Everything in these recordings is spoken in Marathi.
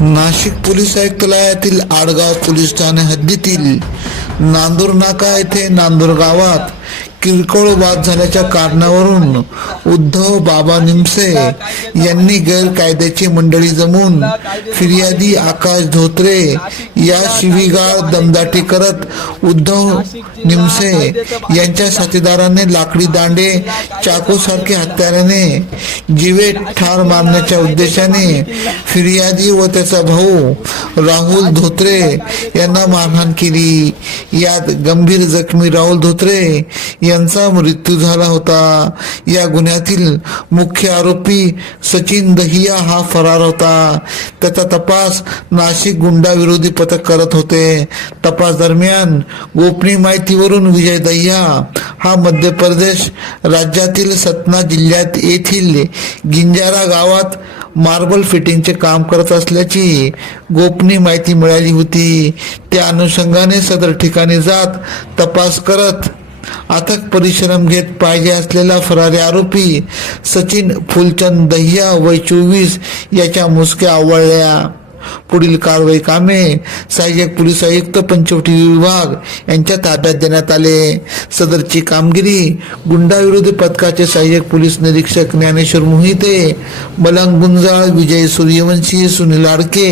नाशिक पोलीस आयुक्तालयातील आडगाव पोलीस ठाणे हद्दीतील नांदूर नाका येथे नांदूर गावात किरकोळ वाद झाल्याच्या कारणावरून उद्धव बाबा निमसे यांनी गैरकायद्याची मंडळी जमून फिर्यादी आकाश धोत्रे या शिवीगाळ दमदाटी करत उद्धव निमसे यांच्या साथीदाराने लाकडी दांडे चाकूसारखे हत्याराने जीवे ठार मारण्याच्या उद्देशाने फिर्यादी व त्याचा भाऊ राहुल धोत्रे यांना मारहाण केली. यात गंभीर जखमी राहुल धोत्रे यांचा मृत्यू झाला होता. या गुन्ह्यातील मुख्य आरोपी सचिन दहिया हा फरार होता. त्याचा तपास नाशिक गुंडा विरोधी पथक करत होते. तपास दरम्यान गोपनीय माहितीवरून विजय दहिया हा मध्य प्रदेश राज्यातील सतना जिल्ह्यात येथील गिंजारा गावात मार्बल फिटिंगचे काम करत असल्याची गोपनीय माहिती मिळाली होती. त्या अनुषंगाने सदर ठिकाणी जात तपास करत अथक परिश्रम घेत पाहिजे असलेला फरारी आरोपी सचिन फुलचंद दहिया वय चोवीस याच्या मुसक्या आवळल्या. पुढील कारवाई कामे सहाय्यक पोलीस आयुक्त पंचवटी विभाग यांच्या ताब्यात देण्यात आले. सदरची कामगिरी गुंडाविरोधी पथकाचे सहाय्यक पोलीस निरीक्षक ज्ञानेश्वर मोहिते मलंग गुंजाळ विजय सूर्यवंशी सुनील आडके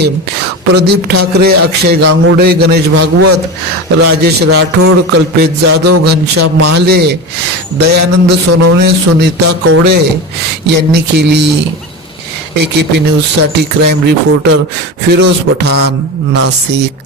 प्रदीप ठाकरे अक्षय गांगुडे गणेश भागवत राजेश राठोड कल्पेश जाधव घनश्याम महाले दयानंद सोनवणे सुनीता कवडे यांनी केली. ए के पी न्यूजसाठी क्राईम रिपोर्टर फिरोज पठाण नाशिक.